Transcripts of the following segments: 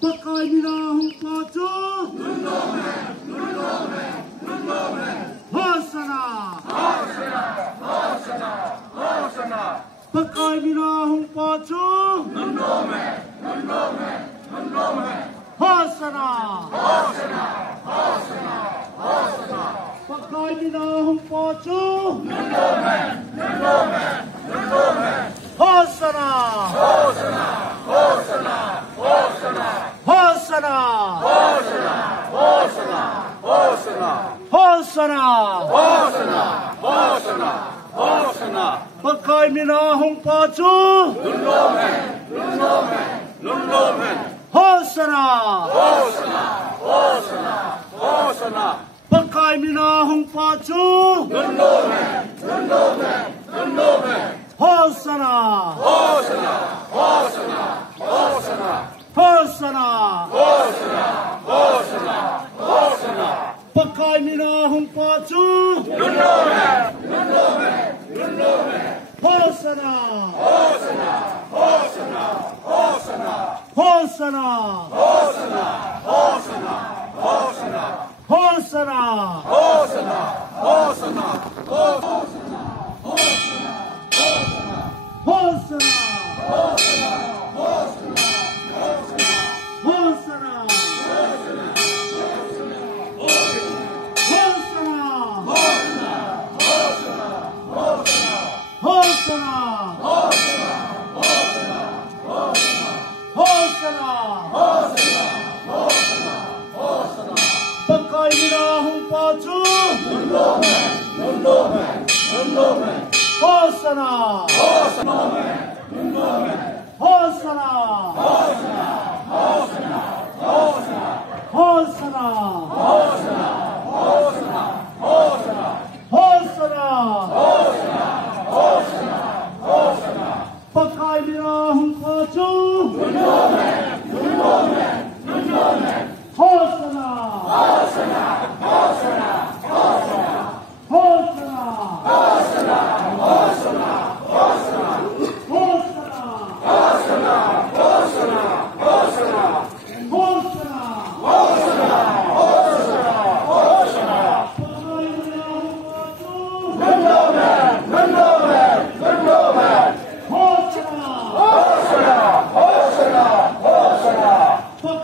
Pakai mina hong pacu. Hosana. Pakai mina hong pacu. Hosana. Pakai mina hong pacu. Hosana. Hosana. Pakai mina hong pacu. Hosana. Pakai mina hong pacu. Hosana. Pakai mina hong pacu. Hosana. Pakai mina hong pacu. Hosana.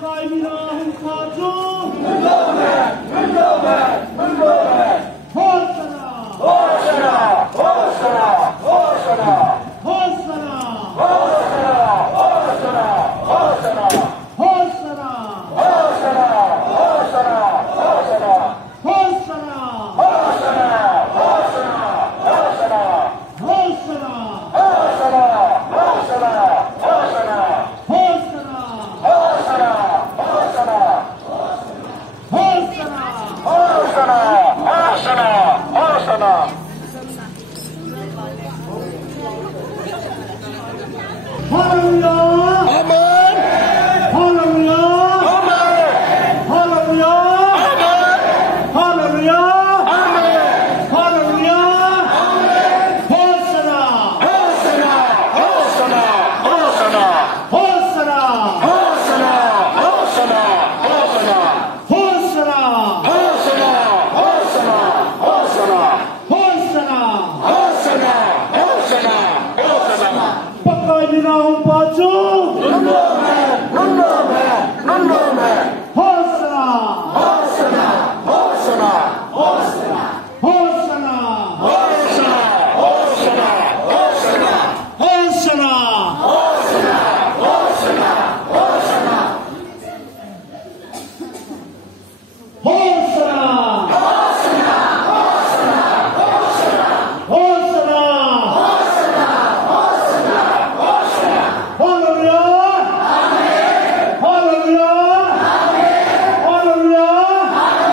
Pakai mina hong pacu.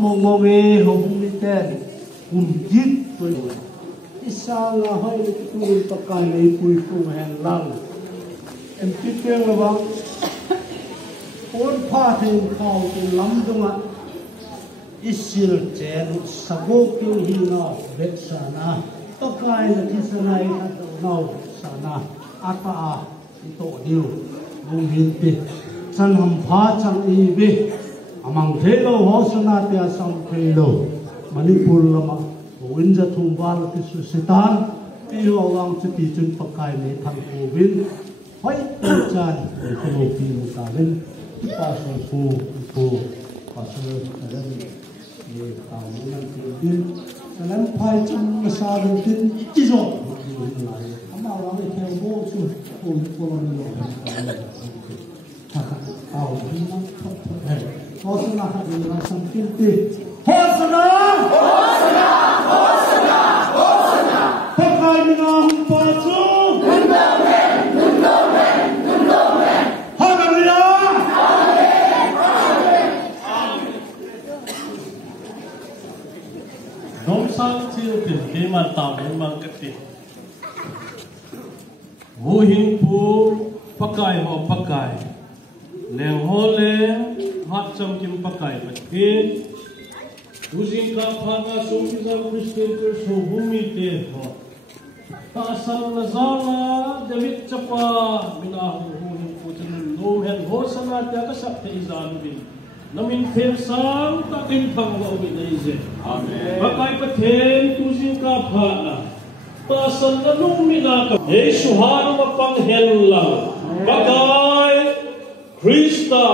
Mong hong ni ten jit pui isa la hai tu pakai nei pui fu hen lang em ti teng la bang Pon pha thêm khao từ lắm đúng ạ. Isil chen sabok yung hino bet sana. Tokay na kisanay at now sana. Ata ito diyo. Nung hinti. San hampha chang ibi. Amang thelo hosana tiya sang thelo. Manipur lama. Winja tumbal kisusitan. Iyo awang chiti chun pakay ni thang ubin. Hoy chan. Ito pinutarin. Pasal po. Pasal kalan. Tao nan tin kalan phai cham masarin tin chizo ama wa me theo bo chu ko ni lo tao ni na thap thap hosna ha ni na sam tin ti hosna pakai ni na hum pa chu sang chiêu tiền kế mà tạo nên mang cái tiền vô hình phù pakai ho pakai leng ho leng hat cham kim pakai bát ke uzin ka phana sumizam Christian so bumi te ho ta sang na zala David chapa mina ho hin pu chen no hen ho sana ta ka sak te izan bin namin thêm sang ta kinh thăng vào vị này gì và cái bất thêm tu sinh ca phật à ta sân ta lúc mi na cả Giêsu hanu mà pang hell la và cái Krista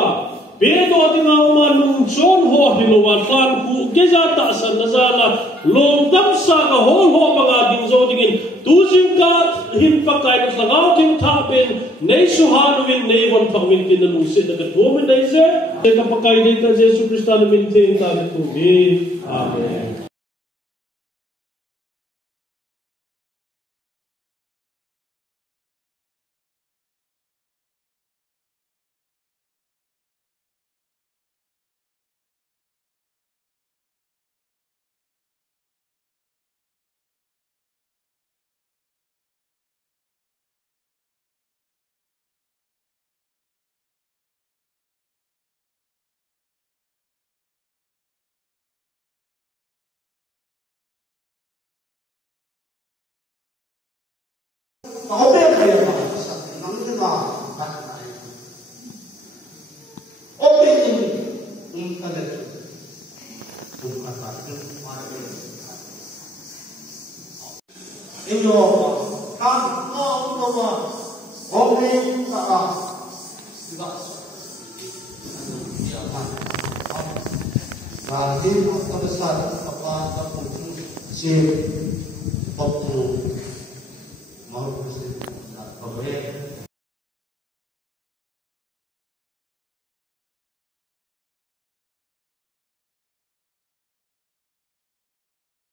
biết đó thì nào mà nung chôn ho thì nó hoàn toàn cụ cái giá ta sân ta ra là lồng tâm sa cả hol ho bằng à đình zo đình tu sinh ca hin phật cái nó là ngao thiên tha bên Giêsu hanu bên nei von phật bên tin nung sẽ được thua bên đây chứ kita pakai di ke Yesus Kristus dalam minting tadi tu. Amen. Có biết về mà nắm cái vào đặt lại ốp bên mình ta để cùng cả cả những hoa bên em yo kan no mà có bên ta juga và khi nó besar apa apa pun si